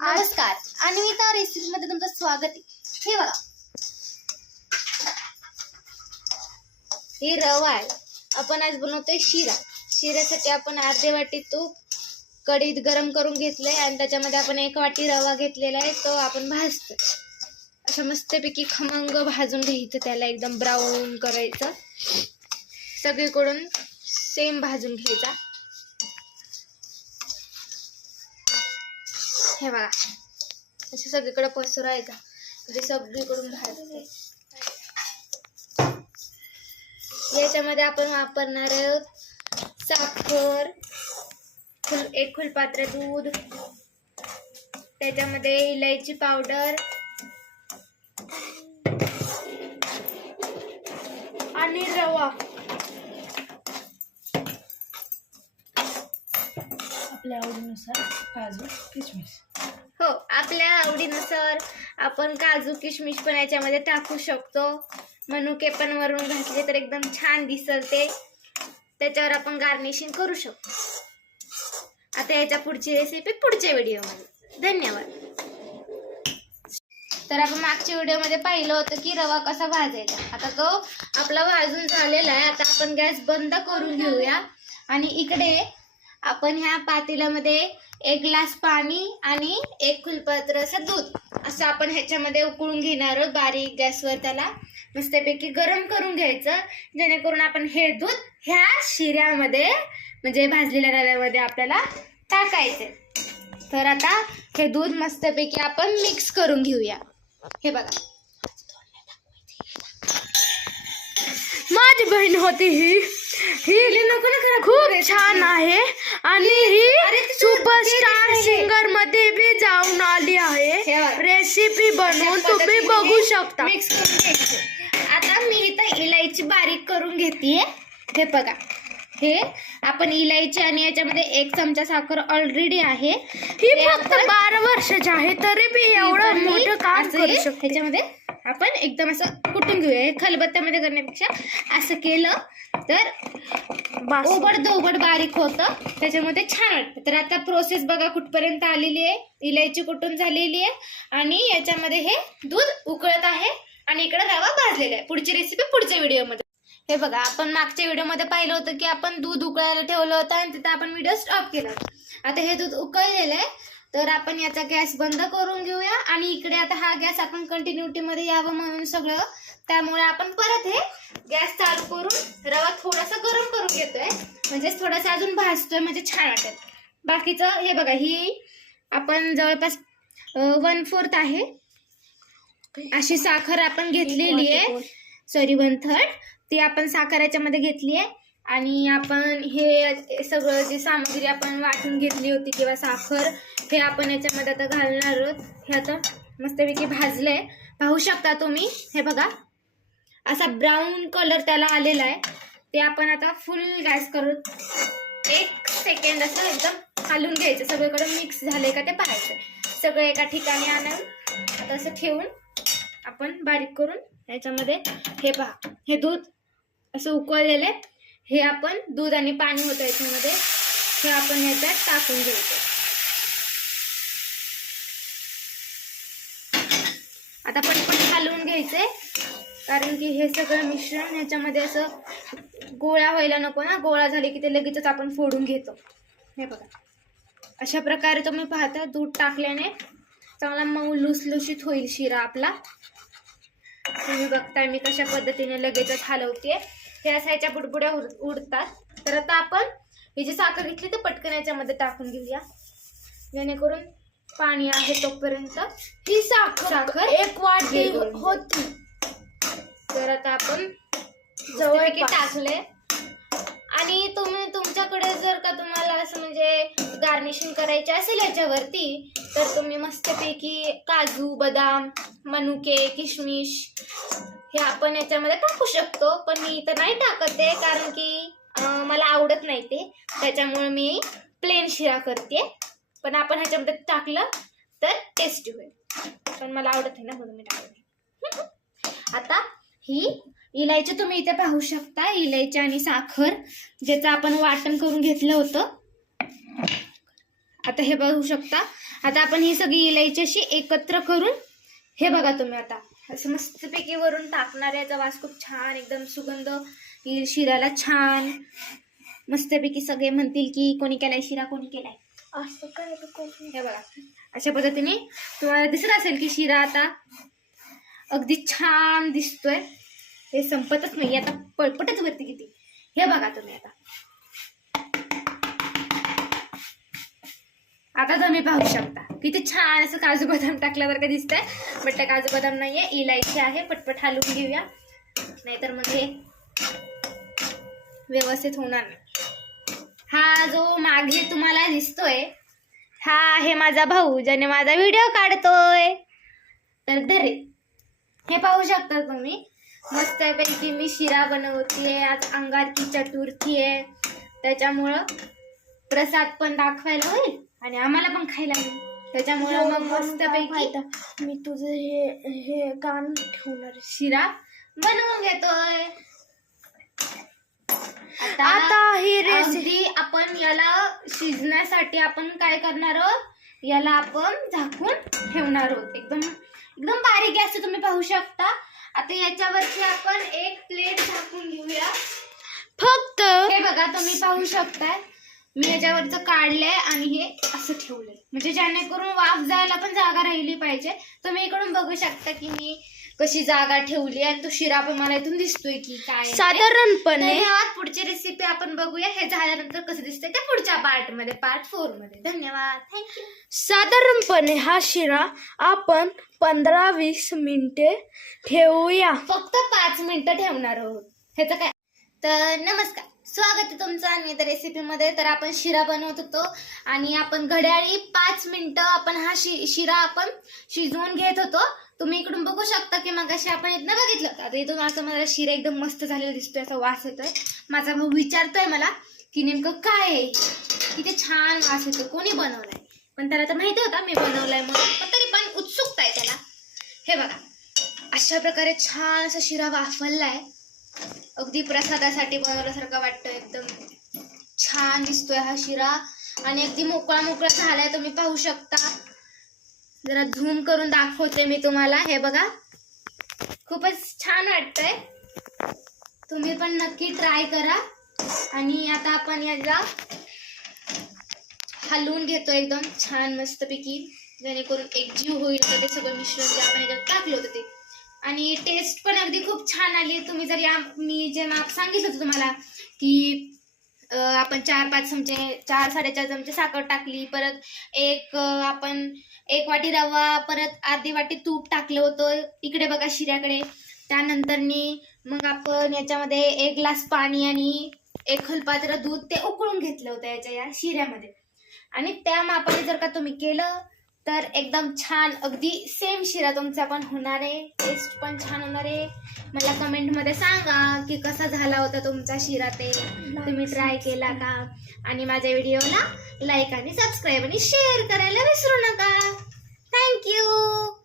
नमस्कार, अन्विता रेसिपी मध्ये तुमचं स्वागत आहे। हे बघा, ही रवा आहे। आपण आज बनवतोय शिरा। शिऱ्यासाठी आपण अर्धी वाटी तूप कढईत गरम करून घेतलंय आणि त्याच्यामध्ये आपण 1 वाटी रवा घेतलेला आहे। तो आपण भाजतो, असं मस्तपैकी खमंग भाजून घ्यायचं। त्याला एकदम ब्राऊन करायचं, सगळीकडून सेम भाजून घ्यायचा। हे बघा, असे सगळीकडे पसरायचा, म्हणजे सगळीकडून भाजते। याच्यामध्ये आपण वापरणार आहोत साखर, 1 फुलपात्र दूध, त्याच्यामध्ये इलायची पावडर आणि रवा। आपल्या आवडीनुसार काजू किशमिश। हो, आपल्या आवडीनुसार आपण काजू किशमिश पण याच्यामध्ये टाकू शकतो। मनुके पण वरून घातले तर एकदम छान दिसल ते, त्याच्यावर आपण गार्निशिंग करू शकतो। आता याच्या पुढची रेसिपी पुढच्या व्हिडिओमध्ये। धन्यवाद। तर आपण मागच्या व्हिडिओमध्ये पाहिलं होतं की रवा कसा भाजायचा। आता तो आपला भाजून झालेला आहे। आता आपण गॅस बंद करून घेऊया आणि इकडे आपण ह्या पातेल्यामध्ये 1 ग्लास पाणी आणि 1 फुलपात्र असं दूध असं आपण ह्याच्यामध्ये उकळून घेणार आहोत। बारीक गॅसवर त्याला मस्तपैकी गरम करून घ्यायचं, जेणेकरून आपण हे दूध ह्या शिऱ्यामध्ये म्हणजे भाजलेल्या रव्यामध्ये आपल्याला टाकायचे। तर आता हे दूध मस्तपैकी आपण मिक्स करून घेऊया। हे बघा, माझी बहीण होती ही खूप छान आहे आणि ही सुपरस्टार सिंगर मध्ये भी जाऊन आली आहे। रेसिपी बनवून तुम्ही बघू शकता। मिक्स करून घ्यायचं। आता मी इथं इलायची बारीक करून घेतेय। हे बघा, हे आपण इलायची आणि याच्यामध्ये 1 चमचा साखर ऑलरेडी आहे। ही फक्त 12 वर्षाची आहे तरी बी एवढं मोठं काम करू शकते। ह्याच्यामध्ये आपण एकदम असं कुटून घेऊया। खलबत्त्यामध्ये करण्यापेक्षा असं केलं तर ओबड बारीक होतं, त्याच्यामध्ये छान वाटतं। तर आता प्रोसेस बघा कुठपर्यंत आलेली आहे। इलायची कुटून झालेली आहे आणि याच्यामध्ये हे दूध उकळत आहे आणि इकडे रवा भाजलेला आहे। पुढची रेसिपी पुढच्या व्हिडिओमध्ये। हे बघा, आपण मागच्या व्हिडिओमध्ये पाहिलं होतं की आपण दूध उकळायला ठेवलं होतं आणि तिथं आपण व्हिडिओ स्टॉप केला। आता हे दूध उकळलेलं आहे, तर आपण याचा गॅस बंद करून घेऊया आणि इकडे आता हा गॅस आपण कंटिन्युटी मध्ये यावं म्हणून सगळं, त्यामुळे आपण परत हे गॅस चालू करून रवा थोडासा गरम करून घेतोय, म्हणजे थोडासा अजून भाजतोय, म्हणजे छान वाटेल। बाकीचं हे बघा, ही आपण जवळपास 1/4 आहे अशी साखर आपण घेतलेली आहे। सॉरी, 1/3 ती आपण साखर याच्यामध्ये घेतली आहे आणि आपण हे सगळं जी सामग्री आपण वाटून घेतली होती किंवा साखर, हे आपण याच्यामध्ये आता घालणार आहोत। हे आता मस्तपैकी भाजलंय, पाहू शकता तुम्ही। हे बघा, असा ब्राऊन कलर त्याला आलेला आहे। ते आपण आता फुल गॅस करून 1 सेकंड असं एकदम हलवून घ्यायचं। सगळीकडे मिक्स झालंय का ते पाहायचं। सगळं एका ठिकाणी आणून आता असं ठेवून आपण बारीक करून याच्यामध्ये हे पहा, हे दूध असं उकळलेलं आहे। हे आपण दूध आणि पाणी होतं याच्यामध्ये, हे आपण याच्यात टाकून घ्यायचं। आता पटपट हलवून घ्यायचंय, कारण की हे सगळं मिश्रण ह्याच्यामध्ये असं गोळा व्हायला नको ना। गोळा झाले की ते लगेचच आपण फोडून घेतो। हे बघा, अशा प्रकारे तुम्ही पाहता दूध टाकल्याने चांगला मऊ लुसलुशीत होईल शिरा आपला। तुम्ही बघताय मी कशा पद्धतीने लगेचच हलवते, हे असायच्या बुडबुड्या उडतात। तर आता आपण ही जी साखर घेतली ते पटकन याच्यामध्ये टाकून घेऊया, जेणेकरून पाणी आहे तोपर्यंत ही साखर 1 वाटी होती। तर आता आपण जवळकी टाकले आणि तुम्ही तुमच्याकडे जर का तुम्हाला असं म्हणजे गार्निशिंग करायचे असेल याच्यावरती, तर तुम्ही मस्तपैकी काजू, बदाम, मनुके, किशमिश हे आपण याच्यामध्ये टाकू शकतो। पण मी इथं नाही टाकत आहे, कारण की मला आवडत नाही ते, त्याच्यामुळे मी प्लेन शिरा करते। पण आपण ह्याच्यामध्ये टाकलं तर टेस्टी होईल, पण मला आवडत नाही ना म्हणून मी टाकते। आता ही इलायची तुम्ही इथे पाहू शकता, इलायची आणि साखर ज्याचं आपण वाटण करून घेतलं होतं आता हे बघू शकता. आता आपण ही सगळी इलायची अशी एकत्र करून हे बघा तुम्ही आता असं मस्तपैकी वरून टाकणार आहे. याचा वास खूप छान एकदम सुगंध येईल शिऱ्याला छान. मस्तपैकी सगळे म्हणतील की कोणी केलाय शिरा, कोणी केलाय. असं काय हे बघा अशा पद्धतीने तुम्हाला दिसत असेल की शिरा आता अगदी छान दिसतोय. हे संपतच नाही आता, पळपटच वरती किती. हे बघा तुम्ही आता तुम्ही पाहू शकता किती छान असं काजू बदाम टाकल्यासारखं दिसतंय. बट त्या काजू बदाम नाहीये, इलायची आहे. पटपट हलवून घेऊया, नाहीतर मग हे व्यवस्थित होणार नाही. हा जो मागे तुम्हाला दिसतोय हा आहे माझा भाऊ, ज्याने माझा व्हिडिओ काढतोय. तर धरे हे पाहू शकता तुम्ही मस्तपैकी मी शिरा बनवतीये. आज अंगारकी चतुर्थी आहे, त्याच्यामुळं प्रसाद पण दाखवायला होईल आणि आम्हाला पण खायला होईल. त्याच्यामुळं मग मस्तपैकी मी तुझं हे कान ठेवणार. शिरा बनवून घेतोय. आता ही रेसिपी आपण याला शिजण्यासाठी आपण काय करणार आहोत, याला आपण झाकून ठेवणार आहोत. एकदम एकदम बारीक गॅस तुम्ही पाहू शकता. आता याच्यावरती आपण एक प्लेट झाकून घेऊया. फक्त हे बघा तुम्ही पाहू शकताय मी याच्यावरचं काढलंय आणि हे असं ठेवलंय, म्हणजे जेणेकरून वाफ जायला पण जागा राहिली पाहिजे. तुम्ही इकडून बघू शकता की मी कशी जागा ठेवली आणि तो शिरा पण मला इथून दिसतोय की काय. साधारणपणे पुढची रेसिपी आपण बघूया. हे झाल्यानंतर कसं दिसतंय ते पुढच्या पार्ट 4 मध्ये. धन्यवाद, थँक्यू. साधारणपणे हा शिरा आपण 15-20 मिनिटे ठेवूया. फक्त 5 मिनिटं ठेवणार आहोत. ह्याचं काय. तर नमस्कार, स्वागत आहे तुमचं आणि त्या रेसिपीमध्ये. तर आपण शिरा बनवत होतो आणि आपण घड्याळी 5 मिनिटं आपण हा शिरा आपण शिजवून घेत होतो. तुम्ही इकडून बघू शकता की मग अशी आपण इथनं बघितलं. आता इथून असं मला शिरा एकदम मस्त झालेला दिसतोय, असा वास येतोय. माझा भाऊ विचारतोय मला की नेमकं काय आहे, किती छान वास येतो, कोणी बनवलाय. पण त्याला तर माहिती होता मी बनवलाय म्हणून, पण तरी पण उत्सुकता आहे त्याला. हे बघा अशा प्रकारे छान असा शिरा वाफवलाय. अगदी प्रसादासाठी बनवल्यासारखं वाटतं. एकदम छान दिसतोय हा शिरा आणि अगदी मोकळा मोकळा झालाय. तुम्ही पाहू शकता. जरा झूम करून दाखवते मी तुम्हाला. हे बघा खूपच छान वाटतंय. तुम्ही पण नक्की ट्राय करा. आणि आता आपण याला हलवून घेतो एकदम छान मस्तपैकी, जेणेकरून एकजीव होईल ते सगळं मिश्रण जे आपण याच्यात टाकलं होतं ते. आणि टेस्ट पण अगदी खूप छान आली. तुम्ही जर मी जे माप सांगितलं होतं तुम्हाला की आपण 4-5 चमचे साखर टाकली, परत आपण 1 वाटी रवा, परत अर्धी वाटी तूप टाकलं होतं इकडे बघा शिऱ्याकडे. त्यानंतरनी मग आपण याच्यामध्ये 1 ग्लास पाणी आणि 1 फुलपात्र दूध ते उकळून घेतलं होतं या शिऱ्यामध्ये. आणि त्या मापाने जर का तुम्ही केलं तर एकदम छान अगदी सेम शिरा तुमचा पण होणार आहे. टेस्ट पण छान होणार आहे. मला कमेंटमध्ये सांगा की कसा झाला होता तुमचा शिरा, ते तुम्ही ट्राय केला का. आणि माझ्या व्हिडिओला लाईक आणि सबस्क्राईब आणि शेअर करायला विसरू नका. थँक्यू.